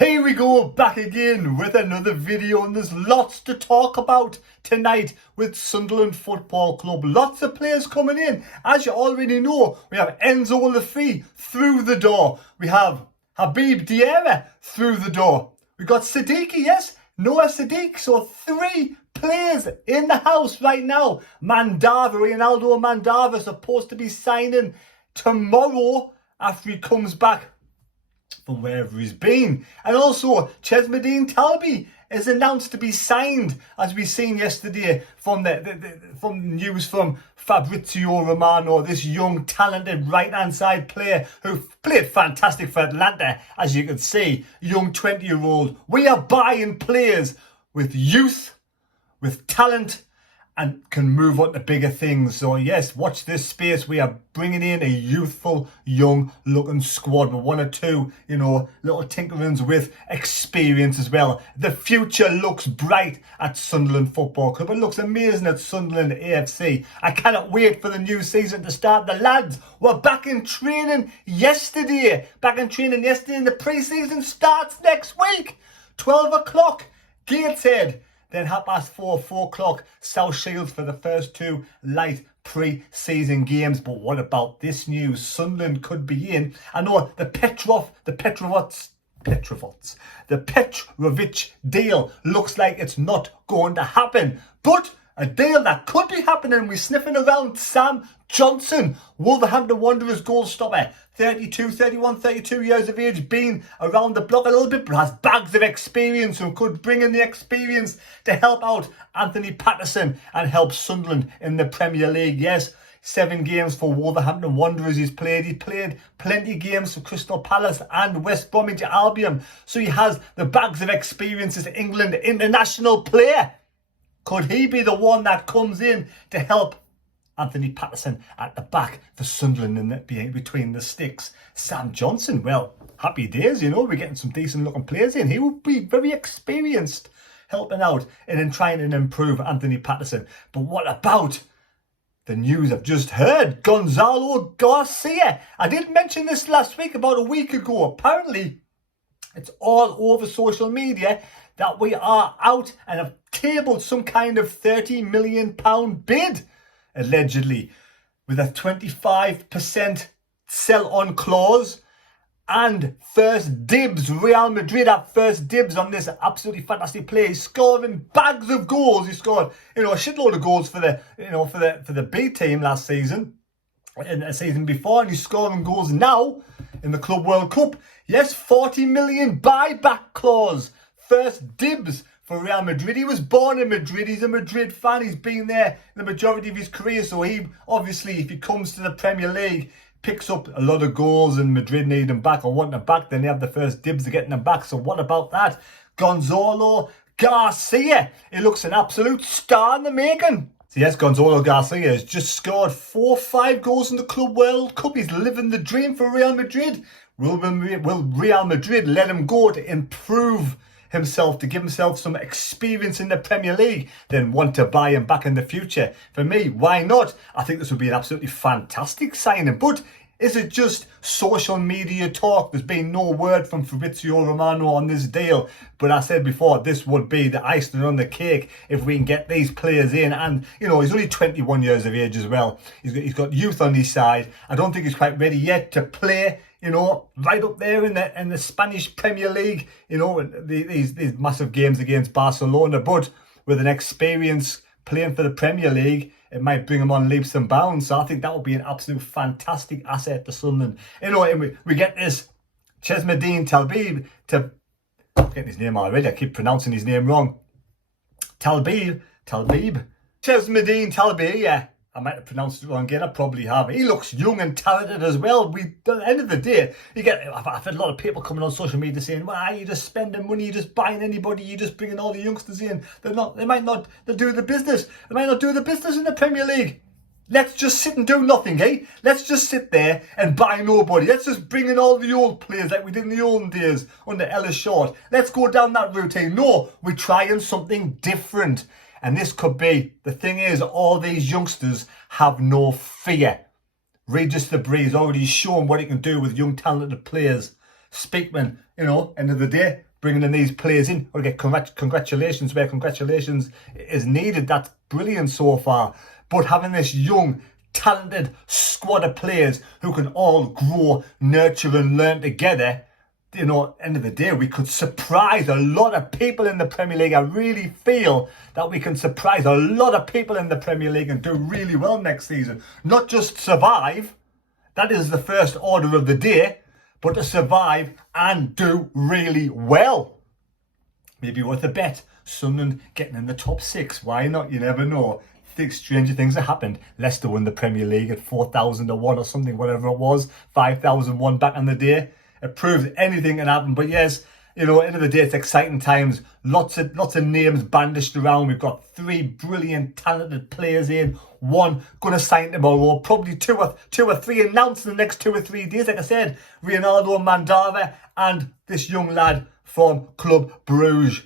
Here we go, back again with another video, and there's lots to talk about tonight with Sunderland Football Club. Lots of players coming in. As you already know, we have Enzo Lafi through the door. We have Habib Diarra through the door. We got Siddiqui, yes, Noah Siddiq. So 3 players in the house right now. Ronaldo Mandava supposed to be signing tomorrow after he comes back from wherever he's been. And also Chesmadine Talbi is announced to be signed, as we've seen yesterday from from news from Fabrizio Romano, this young talented right hand side player who played fantastic for Atlanta, as you can see, young 20-year-old. We are buying players with youth, with talent, and can move on to bigger things. So yes, watch this space. We are bringing in a youthful, young looking squad with 1 or 2, little tinkerings with experience as well. The future looks bright at Sunderland Football Club. It looks amazing at Sunderland AFC. I cannot wait for the new season to start. The lads were back in training yesterday. And the pre-season starts next week. 12 o'clock, Gateshead. Then 4:30, 4 o'clock, South Shields for the first 2 light pre-season games. But what about this news? Sunderland could be in. I know the Petrovic deal looks like it's not going to happen. But a deal that could be happening. We're sniffing around Sam Johnson, Wolverhampton Wanderers goal stopper, 32 years of age, been around the block a little bit, but has bags of experience and could bring in the experience to help out Anthony Patterson and help Sunderland in the Premier League. Yes, 7 games for Wolverhampton Wanderers he's played. He played plenty of games for Crystal Palace and West Bromwich Albion. So he has the bags of experience as England international player. Could he be the one that comes in to help Anthony Patterson at the back for Sunderland and between the sticks? Sam Johnson, well, happy days, we're getting some decent looking players in. He will be very experienced helping out and in trying to improve Anthony Patterson. But what about the news I've just heard? Gonzalo Garcia. I did mention this last week, about a week ago. Apparently, it's all over social media that we are out and have tabled some kind of £30 million bid, allegedly, with a 25% sell-on clause and first dibs. Real Madrid have first dibs on this absolutely fantastic player. He's scoring bags of goals. He scored, a shitload of goals for the B team last season and a season before, and he's scoring goals now in the Club World Cup. Yes, 40 million buyback clause. First dibs for Real Madrid. He was born in Madrid. He's a Madrid fan. He's been there the majority of his career. So he, obviously, if he comes to the Premier League, picks up a lot of goals and Madrid need him back or want him back, then they have the first dibs of getting him back. So what about that? Gonzalo Garcia. He looks an absolute star in the making. So yes, Gonzalo Garcia has just scored 4 or 5 goals in the Club World Cup. He's living the dream for Real Madrid. Will Real Madrid let him go to improve himself, to give himself some experience in the Premier League, then want to buy him back in the future? For me, why not? I think this would be an absolutely fantastic signing. But is it just social media talk? There's been no word from Fabrizio Romano on this deal. But I said before, this would be the icing on the cake if we can get these players in. And, he's only 21 years of age as well. He's got youth on his side. I don't think he's quite ready yet to play, right up there in the Spanish Premier League, these massive games against Barcelona. But with an experience playing for the Premier League, it might bring him on leaps and bounds. So I think that would be an absolute fantastic asset to Sunderland. And we get this Chesmadine Talbi I'm getting his name already. I keep pronouncing his name wrong. Chesmadine Talbi, yeah. I might have pronounced it wrong again. I probably have. He looks young and talented as well. At the end of the day, I've had a lot of people coming on social media saying, "Well, you're just spending money, you're just buying anybody, you're just bringing all the youngsters in. They'll do the business. They might not do the business in the Premier League. Let's just sit and do nothing, eh? Let's just sit there and buy nobody. Let's just bring in all the old players like we did in the olden days under Ellis Short. Let's go down that routine." No, we're trying something different. And this could be, the thing is, all these youngsters have no fear. Regis the Breeze already shown what he can do with young talented players. Speakman, end of the day, bringing in these players in. We'll get congratulations where congratulations is needed. That's brilliant so far. But having this young, talented squad of players who can all grow, nurture and learn together, you know, end of the day, we could surprise a lot of people in the Premier League. I really feel that we can surprise a lot of people in the Premier League and do really well next season. Not just survive, that is the first order of the day, but to survive and do really well. Maybe worth a bet. Sunderland getting in the top 6. Why not? You never know. Stranger things have happened. Leicester won the Premier League at 4,001 or something, whatever it was. 5,001 back in the day. It proves anything can happen. But yes, you know, end of the day, it's exciting times. Lots of names bandaged around. We've got 3 brilliant, talented players in. 1 going to sign tomorrow. Probably two or three announced in the next 2 or 3 days. Like I said, Ronaldo Mandava and this young lad from Club Bruges,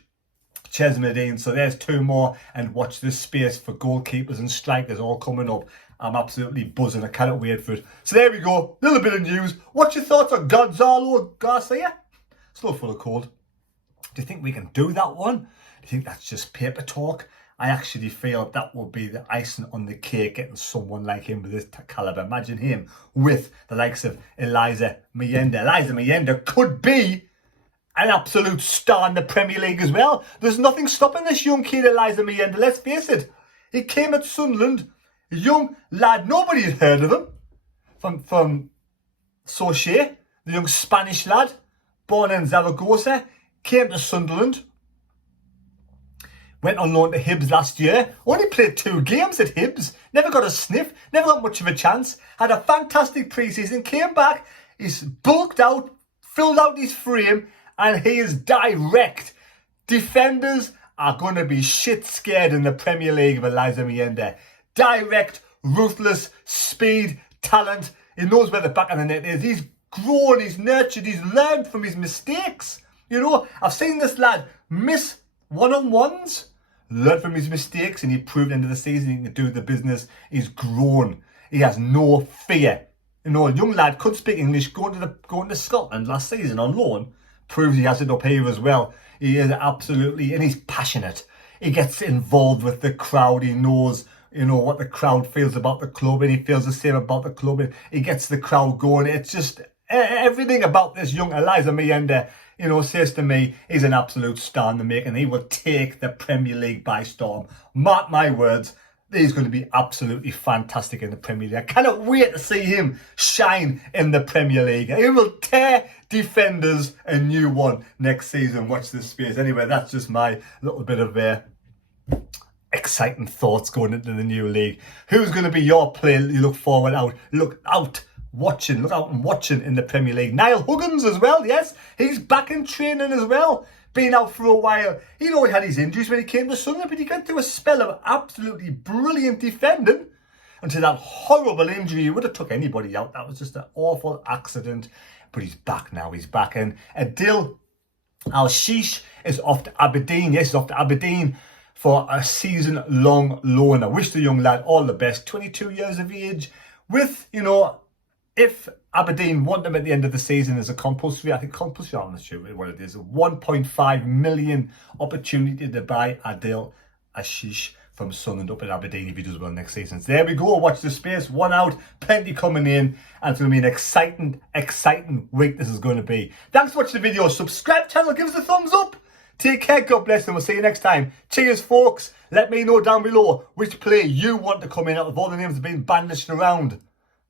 Chesmedine. So there's 2 more, and watch this space for goalkeepers and strikers all coming up. I'm absolutely buzzing. I cannot wait for it. So there we go. Little bit of news. What's your thoughts on Gonzalo Garcia? Still full of cold. Do you think we can do that one? Do you think that's just paper talk? I actually feel that will be the icing on the cake, getting someone like him with this calibre. Imagine him with the likes of Eliza Mayenda. Eliza Mayenda could be an absolute star in the Premier League as well. There's nothing stopping this young kid, Eliza Mayenda. Let's face it. He came at Sunderland, a young lad, nobody had heard of him, from Safc, the young Spanish lad, born in Zaragoza, came to Sunderland, went on loan to Hibs last year, only played 2 games at Hibs, never got a sniff, never got much of a chance, had a fantastic pre-season, came back, he's bulked out, filled out his frame, and he is direct. Defenders are going to be shit scared in the Premier League of Eliza Mayenda. Direct, ruthless, speed, talent. He knows where the back of the net is. He's grown, he's nurtured, he's learned from his mistakes. You know, I've seen this lad miss one-on-ones, learn from his mistakes, and he proved into the season he can do the business. He's grown. He has no fear. You know, a young lad could speak English, going to Scotland last season on loan. Proves he has it up here as well. He is absolutely, and he's passionate. He gets involved with the crowd. He knows, you know, what the crowd feels about the club, and he feels the same about the club. And he gets the crowd going. It's just everything about this young Eliza Mayenda, you know, says to me, he's an absolute star in the making. He will take the Premier League by storm. Mark my words. He's going to be absolutely fantastic in the Premier League. I cannot wait to see him shine in the Premier League. He will tear defenders a new one next season. Watch this space. Anyway, that's just my little bit of exciting thoughts going into the new league. Who's going to be your player you look out and watching in the Premier League? Niall Huggins as well, yes. He's back in training as well. Been out for a while. He always had his injuries when he came to Sunderland, but he got through a spell of absolutely brilliant defending until that horrible injury. He would have took anybody out. That was just an awful accident. But he's back now. He's back. And Adil Al-Shish is off to Aberdeen. Yes, he's off to Aberdeen for a season-long loan. I wish the young lad all the best. 22 years of age with, you know, if Aberdeen want him at the end of the season as a compulsory, I'm not sure what it is, a 1.5 million opportunity to buy Adil Ashish from Sunderland up at Aberdeen if he does well next season. So there we go. Watch the space. 1 out, plenty coming in, and it's going to be an exciting week this is going to be. Thanks for watching the video. Subscribe channel, give us a thumbs up. Take care, God bless, and we'll see you next time. Cheers, folks. Let me know down below which player you want to come in out of all the names that have been bandaged around.